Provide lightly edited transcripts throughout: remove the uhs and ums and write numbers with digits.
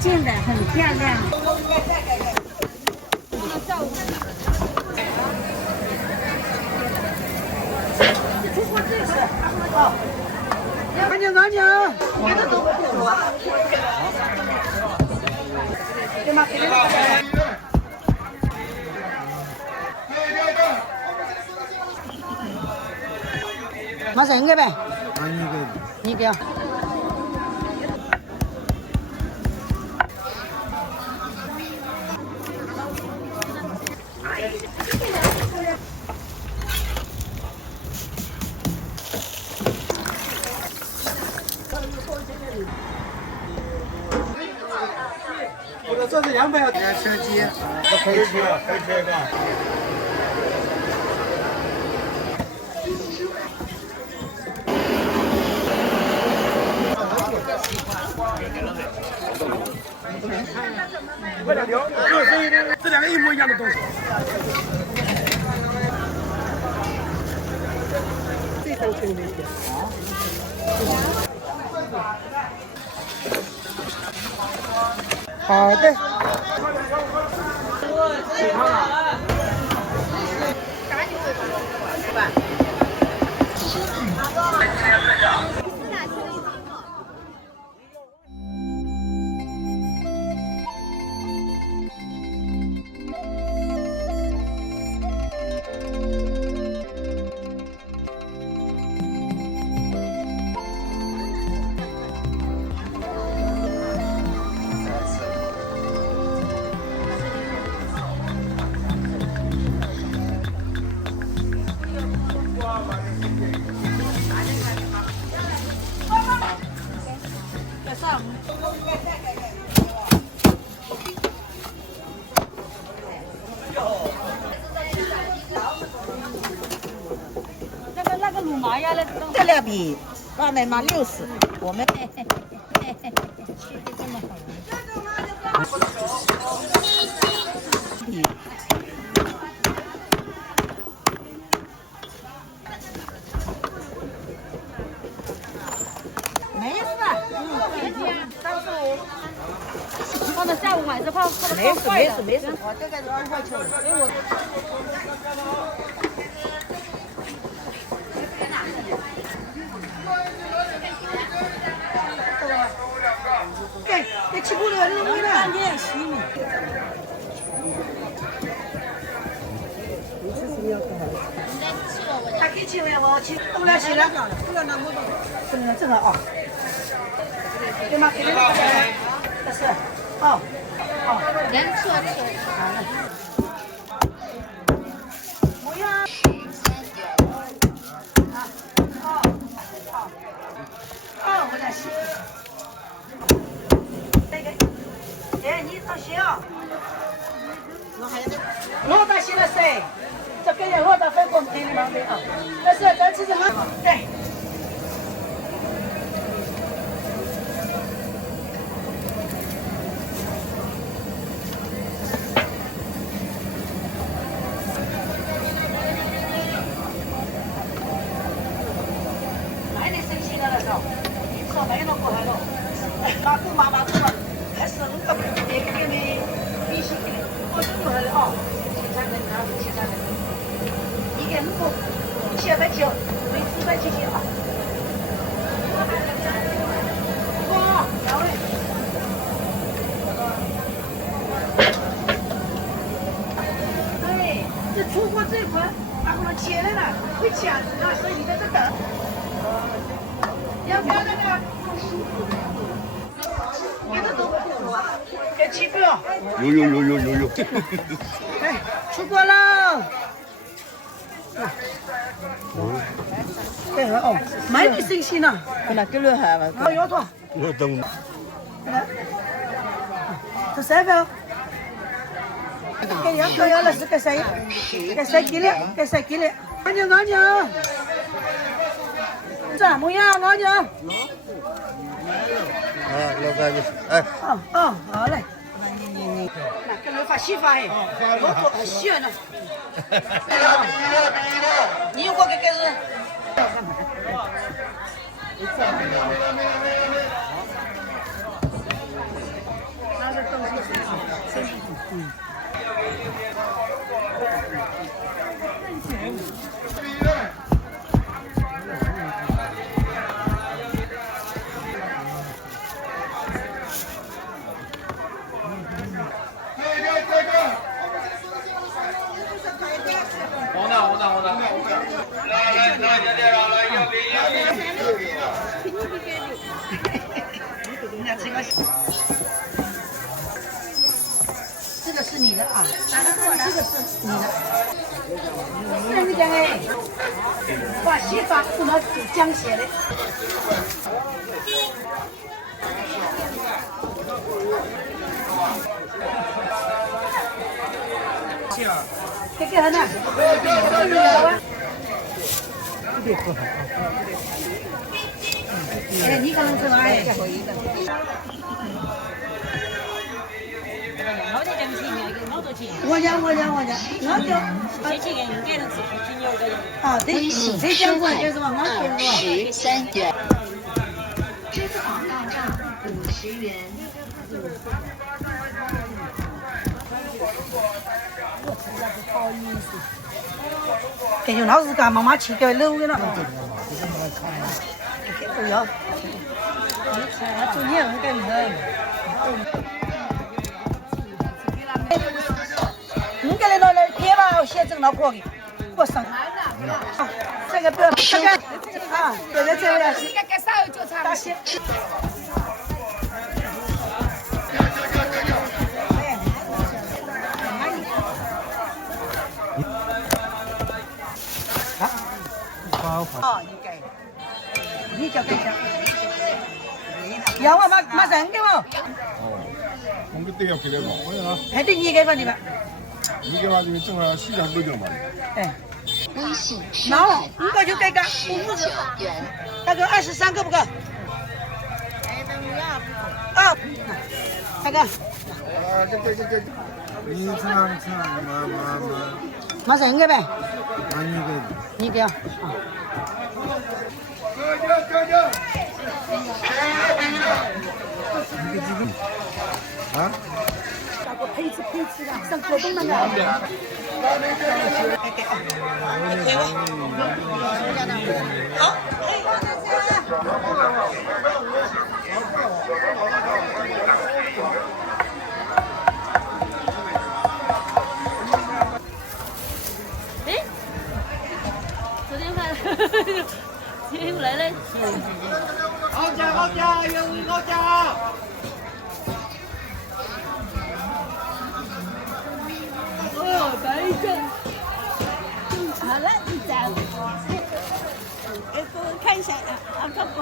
件的，很漂亮。赶紧，别的都不苦啊。对吗？马上一个呗。一个。这是200啊！吃鸡，可以吃一个。这2个一模一样的东西。这张可以没点。好的。那个卤麻鸭的，这俩比外面卖60，我们。这么好。没事，放到下午晚上泡没事，我这个2块钱。这起锅了，你弄了。你也洗你。他给钱了，我去都来洗了。这个啊，对吗？给你这是，连吃。好了。不要。我来洗。你放心啊。我到洗了噻，这个人我到分工给你旁边啊。这是什么？对。买点生鲜的了噻，说没那过海了，马虎嘛，还是那个别个的必须的，我都过来了啊。一个700九，没470啊。哇，两位。对，这出锅这一块，把我们切来了，会切啊，所以你在这等。要不要那个？别的都不苦啊，给7个。有。哎，出锅了。对哦，买点生鲜呢。对了，给了还吧。好，要多。我等。这3份。给2个要了，是给谁给了？安静。这么样，安静。老板你，哎。好嘞。那跟人发稀发哎，我做稀呢。你我给是。这个是你的啊，这个是你的。那你讲哎，把写法怎么讲写的？这个很难，这个有啊。哎，你可能是哪一个？我讲，我就啊，对，谁讲过就是嘛，我说过。13元，支付宝到账50元。这就老是干妈妈去给搂的了。不要，做你很给人。你给那那贴吧，写成了过的，过生。这个不要，这个啊，对对对了，大些。哦，你叫给讲，要我马上给我。我们得要给点嘛，还得你给我的吧？你给嘛就正好4.5斤嘛。哎，微信那了，你个就给个19元，那个23个不够？啊，那个。这。你尝，马上给呗。那你给。你给啊。啊？那个陪吃的，上果冻那个。好。昨天饭，今天来了。好价，有好价。哦，等一下，好了，一张。哎，给我看一下啊，看不。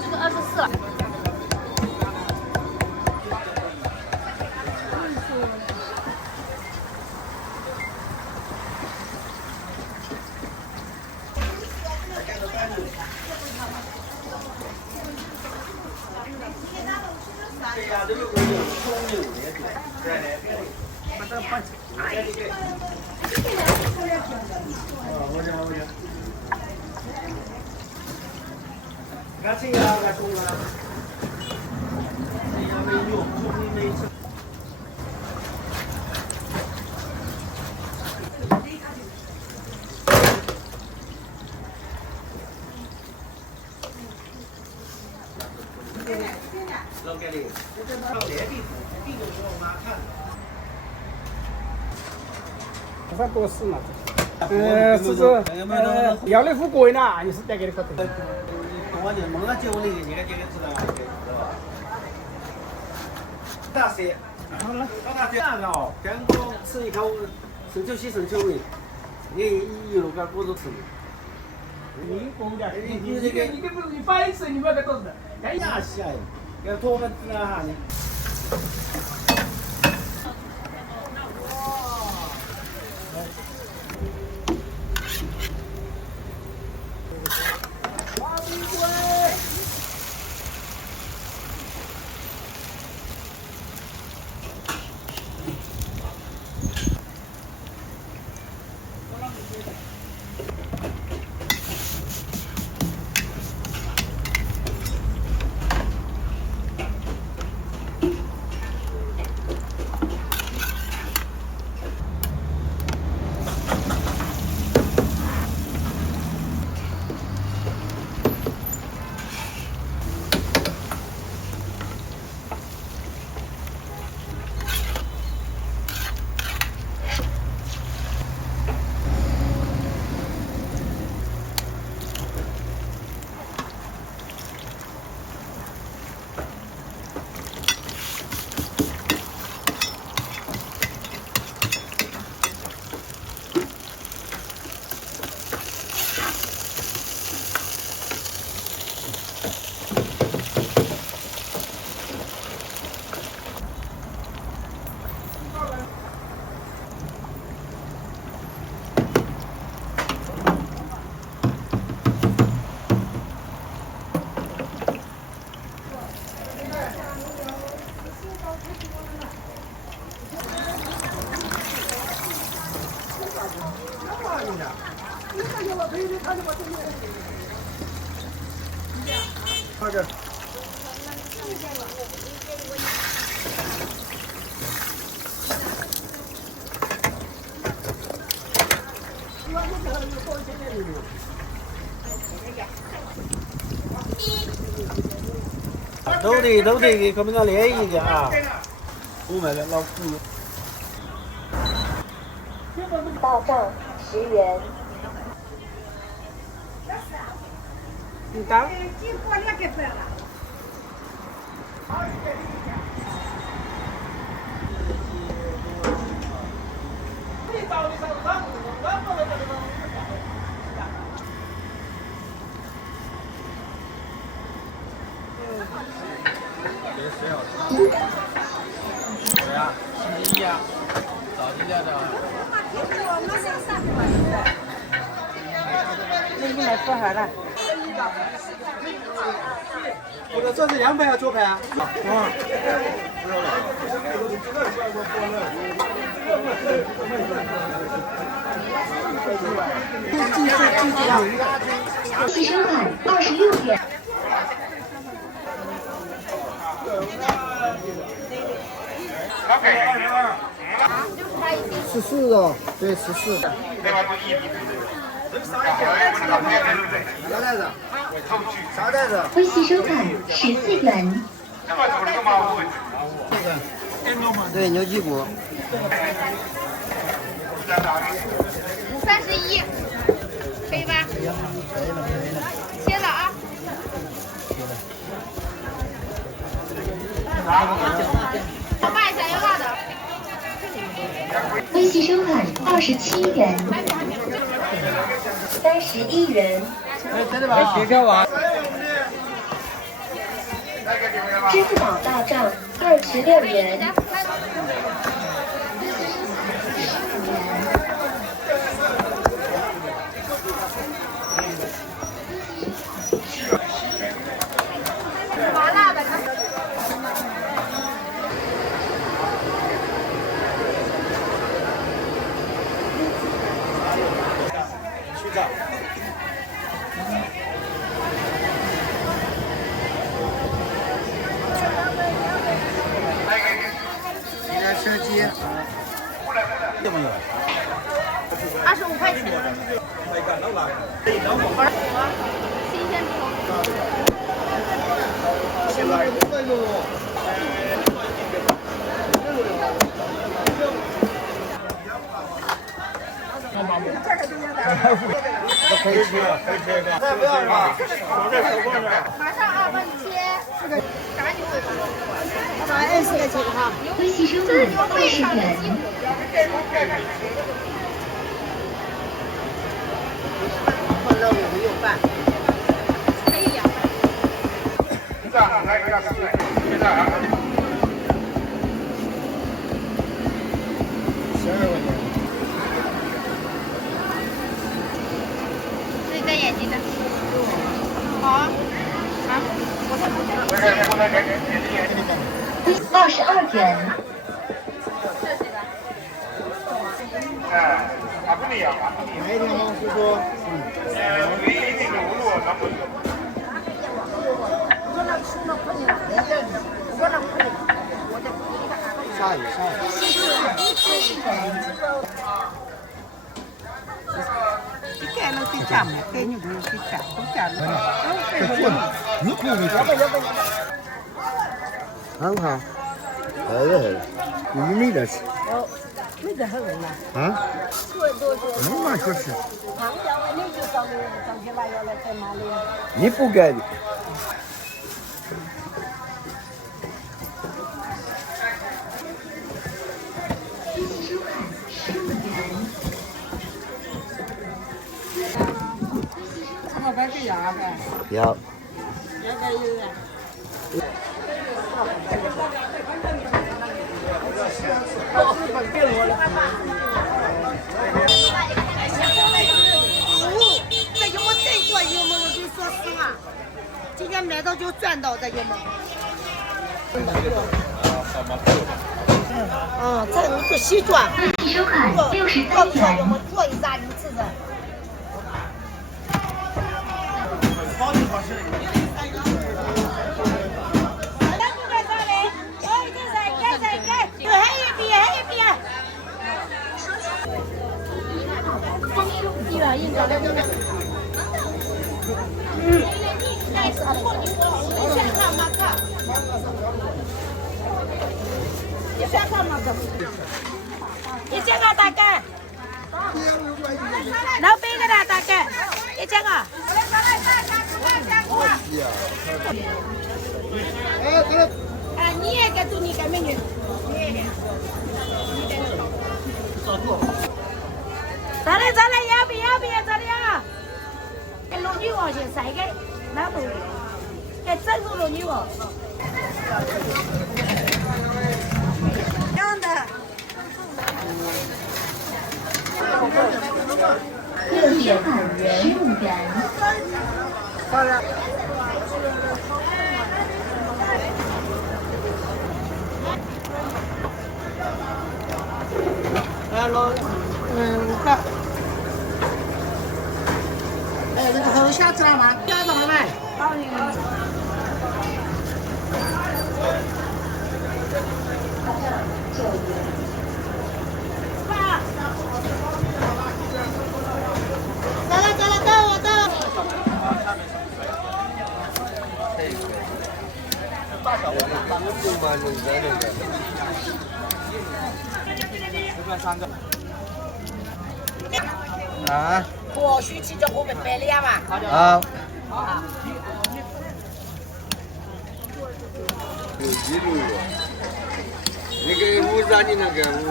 这个24。不算多事嘛。这是要的富贵呢，你是得给你个对。我就蒙了酒的，你看这个知道吗？大些，好了，大些那个哦，刚刚吃一口生抽洗生抽的，你一路个锅都吃。你公家，你不你摆吃，你不要给多人，该牙洗啊，要拖个子啊你。快点。都得给他们那连一个啊！我买的老虎。到账10元。你当。谁啊？星期一啊？早进来的。那你来多少了？这是凉盘啊，桌盘啊？计收款26元。14的，对14。啥袋子？微计收款14元。对，牛脊骨。31，可以吧？歇了啊。我骂一下要辣的。微计收款27元。31元。支付宝到账26元。麻辣的。射击。这么有25块钱。新鲜猪头。可以吃，可以吃。再不要是吧？马上啊，帮你切。炸牛尾巴。20块钱哈。微信收费20元。放到我们有饭。可以呀。自己戴眼镜的。好啊。啊。22元。哪一天吗，叔叔？下雨。盖了给家嘛，盖你不用给家，给家了。很好。你没得吃。没得很人呐。啊？没嘛说是。你不该的。要。这有没挣过有没？我跟你说实话，今天买到就赚到，这有没？这你不西装，微信收款63元。做一扎一次的。一千个大概，老板个大概，1000个。你也该做你个美女。咱来要不咱来啊？给老女王先晒个，那不？给整个老女王。6点15元。5个。这个红虾子了吗？虾怎么卖？啊？我需去叫我们买了呀嘛。啊。有记录了。那个乌啥你那个乌。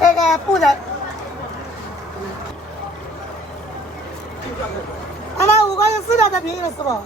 那个布的。他那5块钱4两才便宜了是不？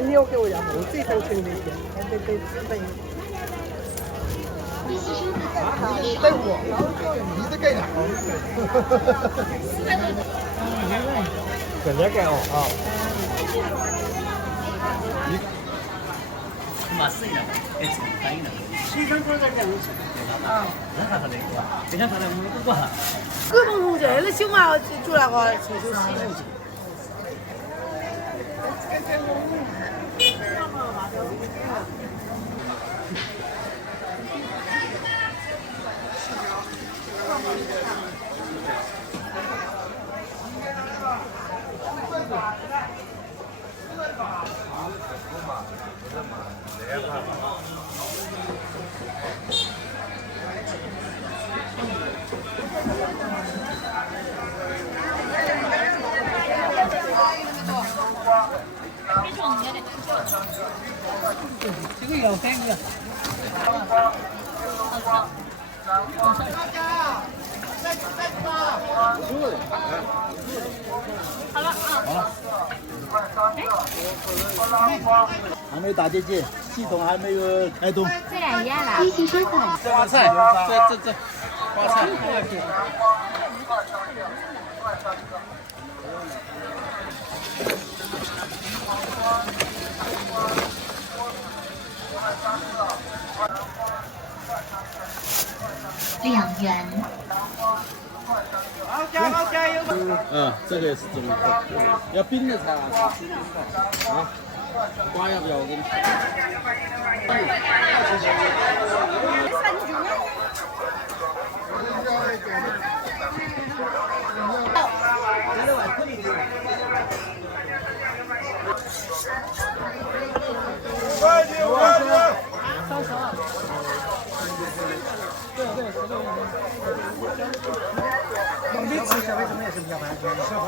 你要给我呀？我最头疼的一点，对，你带我，你在干啥？搁这干哦啊！马是的，哎，怎么翻译的？西装裤在这样子。各种红酒，那小嘛就那个青酒西红酒。这个要三个。好了啊。还没打进去，系统还没有开通。这俩一样的。一起说的。花菜，这花菜。2元。加油！嗯，这个也是中一份，要冰的才好吃。啊，瓜要不要我给你？快点，快点！你吃小为什么也是比较安全？小块。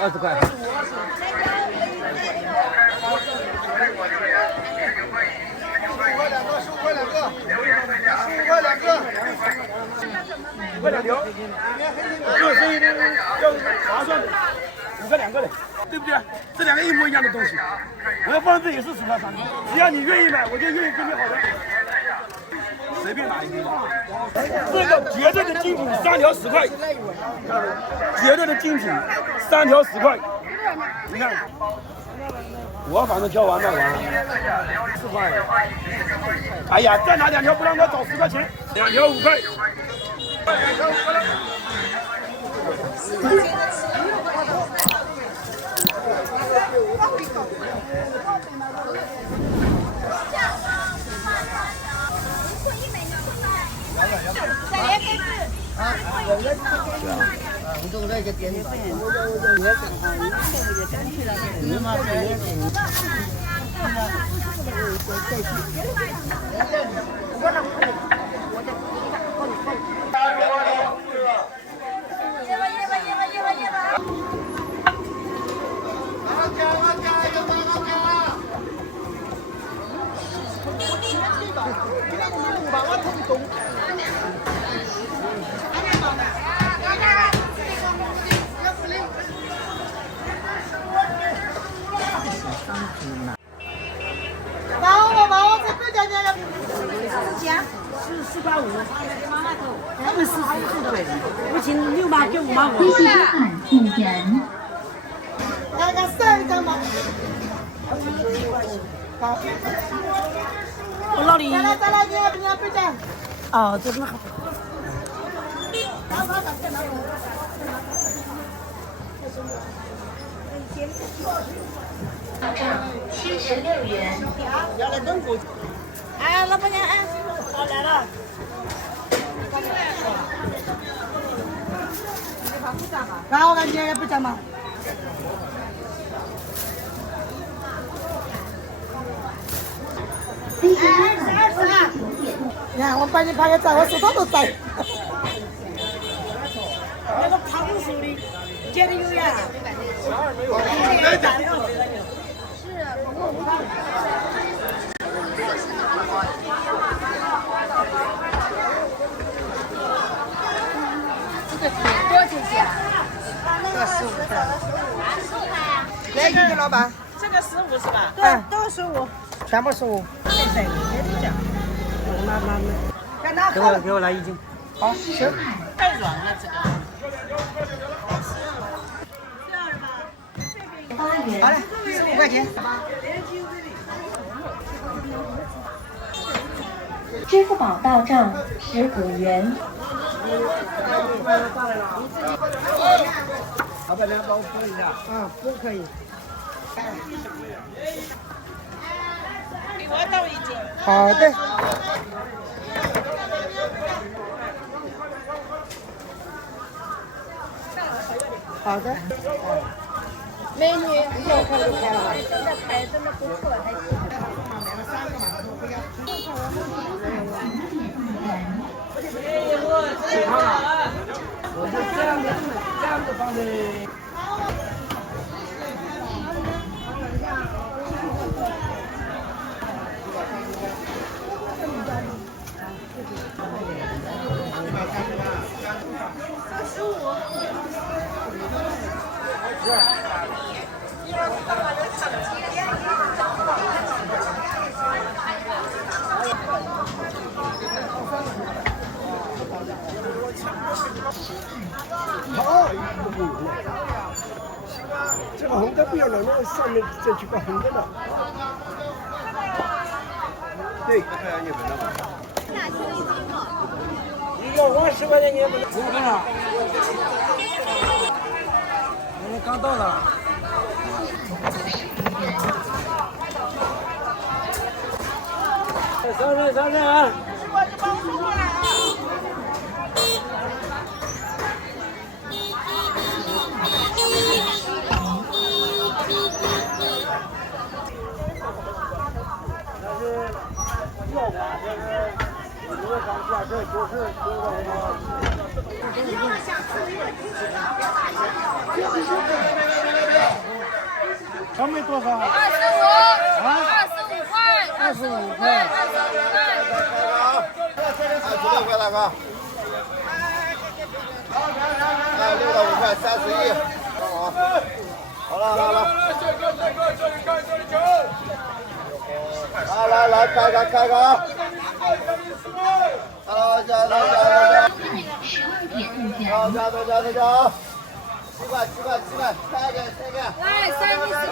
20块。5个2条，这生意要划算的，5个2个的，对不对？这两个一模一样的东西，我要放这也是10块3毛，只要你愿意买，我就愿意给你好的，随便拿一个。这个绝对的精品，3条10块，绝对的精品，3条10块，你看，我反正挑完卖完了，4块。哎呀，再拿2条不让他找10块钱，2条5块。4块5，他们44块，不行6毛给5毛5。利息收款5元。那个3个嘛。好。我老李。再来，你要不讲？哦，这么好。76元。要来等过去。哎，老板娘，哎，好来了。然后呢，你也不讲嘛？利息收款29元。你看，我把你拍个照，我手上都在。那个胖瘦的，剪的有呀。多少钱啊？这个15块。来这个老板，这个15是吧？对，都15，全部15。那给我来1斤。好，行。太软了这个。8元。好嘞，15块钱。支付宝到账15元。老板娘帮我拨一下。啊，拨可以。给我倒1斤。好的。好的。美女，现在排真的不错，还行。我就这样子放的。好，这个红的不要了，那个上面这几个红的的。对，你闻到吗？一个50块钱你也不能。多少？我们刚到了。上车啊！成本多少？25。25块。25块。16块大哥。6到5块，31。好了。来，开个啊！好，加12点入加7块，开个。来，30块。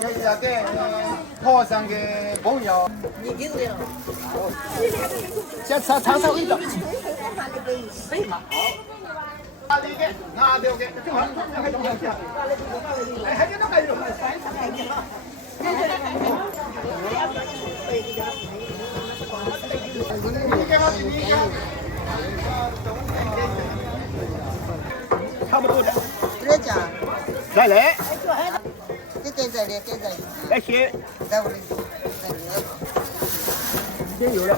这是给坡上的朋友。你听着了？先尝尝味道。可以吗？好。拿这个，正好，哎，还给他干什么？差不多的。再讲。再来。给这里。来行。再我这里。已经有了。